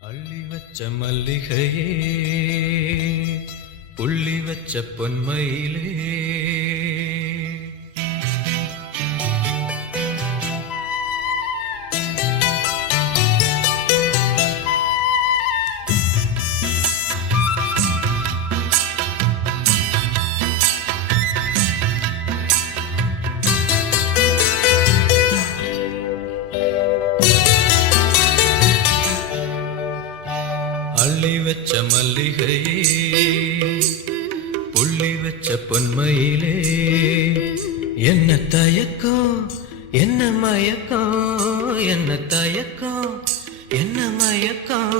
அள்ளி வச்ச மல்லிகையே புள்ளி வச்ச பொன்மயிலே அள்ளி வச்ச மல்லிகையே புள்ளி வச்ச பொன்மயிலே என்ன தயக்கம் என்ன மயக்கம் என்ன தயக்கம் என்ன மயக்கம்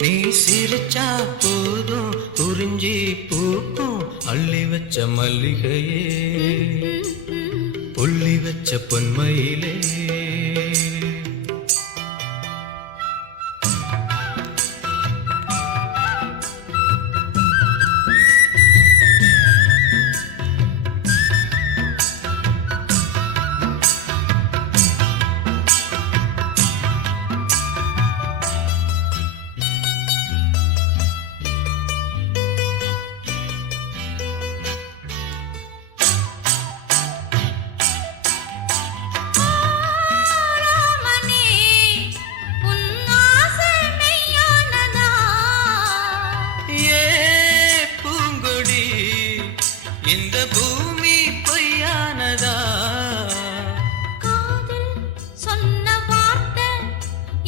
நீ சிரிச்சா போதும் குறிஞ்சி பூக்கும் அள்ளி வச்ச மல்லிகையே புள்ளி வச்ச பொன்மயிலே இந்த பூமி பொய்யானதா காதல் சொன்ன வார்த்தை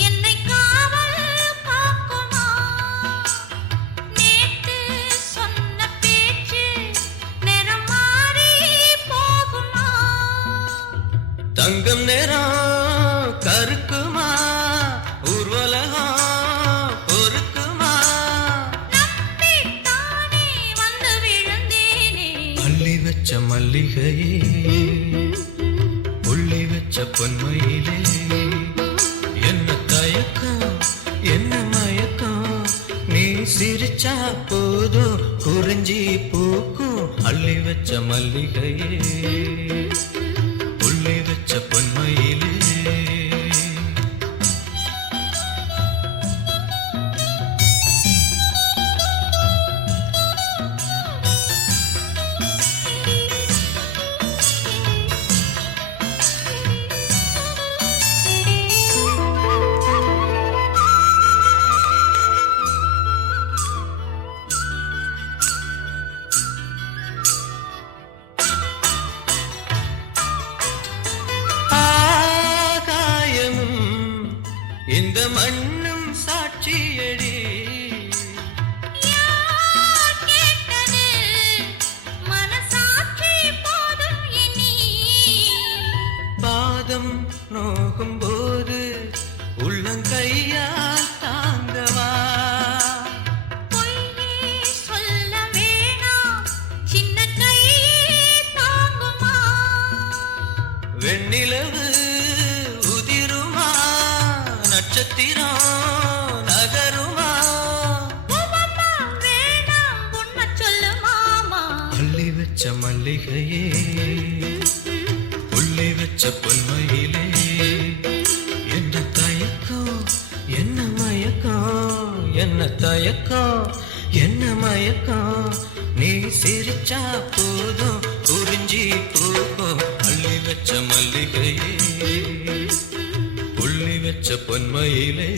என்னை காவல் காக்குமா நேத்து சொன்ன பேச்சு நிறம் மாறி போகுமா தங்கம் நேரம் கருக்குமா ஊர்வலகம் பொறுக்குமா நம்பித்தானே வந்து விழுந்தேனே அள்ளி வச்ச மல்லிகையே புள்ளி வச்ச பொன்மயிலே என்ன தயக்கம் என்ன மயக்கம் நீ சிரிச்சா போதும் குறிஞ்சி பூக்கும் அள்ளி வச்ச மல்லிகையே புள்ளி வச்ச பொன்மயிலே இந்த மண்ணும் சாட்சியடி யார் கேட்டது மனசாட்சி போதும் இனி பாதம் நோகும் போது உள்ளங்கையால் தாங்கவா பொய்யே சொல்ல வேணாம் சின்ன கையே தாங்குமா வெண்ணிலவு உதிருமா நட்சத்திரம் நகருமா வேணாம் உண்மை சொல்லு மாமா அள்ளி வச்ச மல்லிகையே புள்ளி வச்ச பொன்மயிலே என்ன தயக்கம் என்ன மயக்கம் என்ன தயக்கம் என்ன மயக்கம் நீ சிரிச்சா போதும் குறிஞ்சி பூக்கும் அள்ளி வச்ச மல்லிகையே புள்ளி வச்ச பொன்மயிலே